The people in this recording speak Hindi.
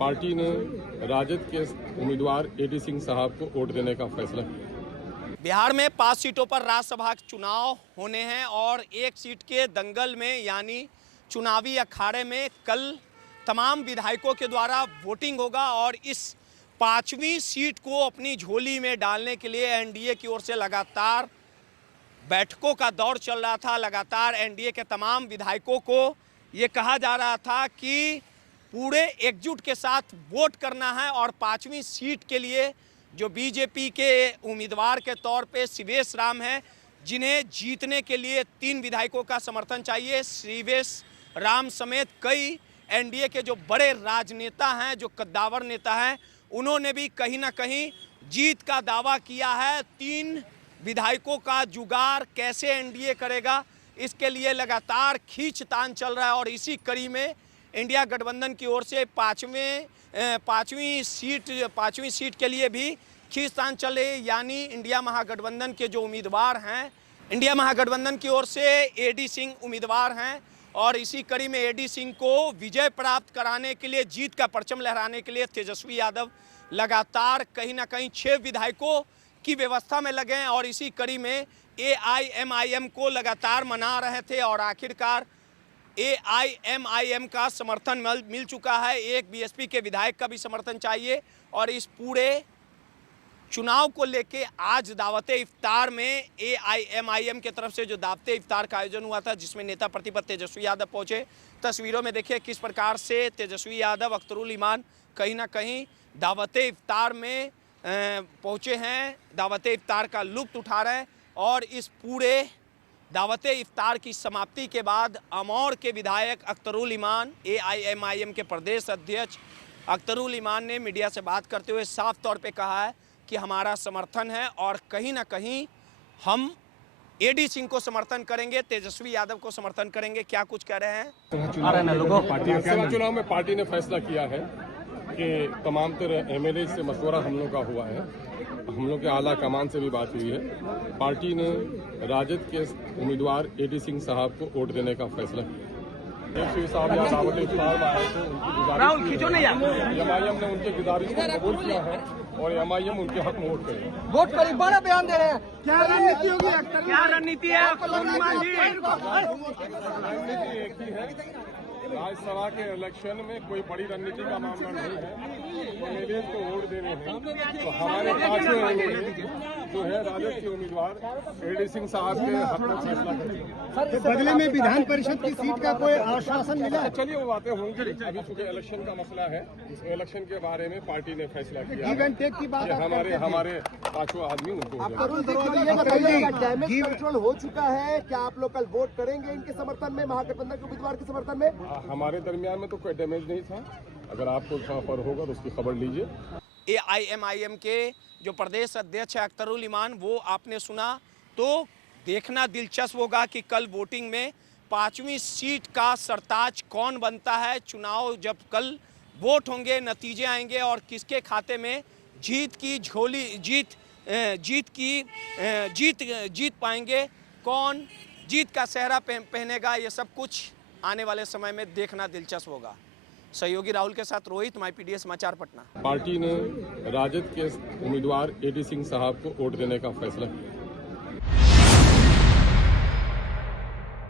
पार्टी ने राजद के उम्मीदवार एडी सिंह साहब को वोट देने का फैसला किया। बिहार में 5 सीटों पर राज्यसभा चुनाव होने हैं और एक सीट के दंगल में यानी चुनावी अखाड़े में कल तमाम विधायकों के द्वारा वोटिंग होगा और इस 5वीं सीट को अपनी झोली में डालने के लिए एनडीए की ओर से लगातार बैठकों का दौर चल रहा था। लगातार एनडीए के तमाम विधायकों को ये कहा जा रहा था कि पूरे एकजुट के साथ वोट करना है और 5वीं सीट के लिए जो बीजेपी के उम्मीदवार के तौर पे शिवेश राम हैं, जिन्हें जीतने के लिए 3 विधायकों का समर्थन चाहिए। शिवेश राम समेत कई एनडीए के जो बड़े राजनेता हैं, जो कद्दावर नेता हैं, उन्होंने भी कहीं ना कहीं जीत का दावा किया है। 3 विधायकों का जुगाड़ कैसे एनडीए करेगा, इसके लिए लगातार खींचतान चल रहा है और इसी कड़ी में इंडिया गठबंधन की ओर से 5वीं सीट के लिए भी खींचतान चले। यानी इंडिया महागठबंधन के जो उम्मीदवार हैं, इंडिया महागठबंधन की ओर से एडी सिंह उम्मीदवार हैं और इसी कड़ी में एडी सिंह को विजय प्राप्त कराने के लिए, जीत का परचम लहराने के लिए तेजस्वी यादव लगातार कहीं ना कहीं 6 विधायकों की व्यवस्था में लगे हैं और इसी कड़ी में एआईएमआईएम को लगातार मना रहे थे और आखिरकार एआईएमआईएम का समर्थन मिल चुका है। एक बीएसपी के विधायक का भी समर्थन चाहिए और इस पूरे चुनाव को लेके आज दावते इफ्तार में एआईएमआईएम की तरफ से जो दावते इफ्तार का आयोजन हुआ था, जिसमें नेता प्रतिपक्ष तेजस्वी यादव पहुंचे। तस्वीरों में देखिए किस प्रकार से तेजस्वी यादव, अख्तरुल ईमान कहीं ना कहीं दावते इफ्तार में पहुंचे हैं, दावते इफ्तार का लुत्फ उठा रहे हैं और इस पूरे दावते इफ्तार की समाप्ति के बाद अमौर के विधायक अख्तरुल ईमान, एआईएमआईएम के प्रदेश अध्यक्ष अख्तरुल ईमान ने मीडिया से बात करते हुए साफ तौर पे कहा है कि हमारा समर्थन है और कहीं ना कहीं हम एडी सिंह को समर्थन करेंगे, तेजस्वी यादव को समर्थन करेंगे। क्या कुछ कह रहे हैं? चुनाव में पार्टी ने फैसला किया है कि तमाम तरह एमएलए से मशवरा हम लोग का हुआ है, हम लोग के आला कमान से भी बात हुई है। पार्टी ने राजद के उम्मीदवार एडी सिंह साहब को वोट देने का फैसला किया। साहब यहाँ दावत इफ्तार में आए थे, उनकी गुजारिश एमआईएम ने उनके गुजारिश को कबूल किया है और एमआईएम उनके हक में वोट करेगा। वोट पर बड़ा बयान दे रहे हैं। क्या रणनीति होगी? क्या रणनीति है? रणनीति एक ही है, राज्यसभा के इलेक्शन में कोई बड़ी रणनीति का मामला नहीं है। एमएलए को वोट देने हैं तो हमारे 5 एमएलए जो है राजद के उम्मीदवार एडी सिंह साहब के हक में फैसला करेंगे। बदले में विधान परिषद की सीट का कोई आश्वासन मिला है? चलिए वो बातें होंगी, अभी चूंकि इलेक्शन का मसला है, इलेक्शन के बारे में पार्टी ने फैसला किया। गिव एंड टेक की बात हमारे 5 आदमी उनको डैमेज कंट्रोल हो चुका है। क्या आप लोग कल वोट करेंगे इनके समर्थन में, महागठबंधन के उम्मीदवार के समर्थन में? हमारे दरमियान में तो कोई डैमेज नहीं था, अगर आपको कहाँ पर होगा तो उसकी खबर लीजिए। एआईएमआईएम के जो प्रदेश अध्यक्ष है अख्तरुल ईमान, वो आपने सुना, तो देखना दिलचस्प होगा कि कल वोटिंग में 5वीं सीट का सरताज कौन बनता है। चुनाव जब कल वोट होंगे, नतीजे आएंगे और किसके खाते में जीत की झोली जीत पाएंगे, कौन जीत का सेहरा पहनेगा, ये सब कुछ आने वाले समय में देखना दिलचस्प होगा। सहयोगी राहुल के साथ रोहित, माईपीडीएस समाचार, पटना। पार्टी ने राजद के उम्मीदवार एडी सिंह साहब को वोट देने का फैसला किया।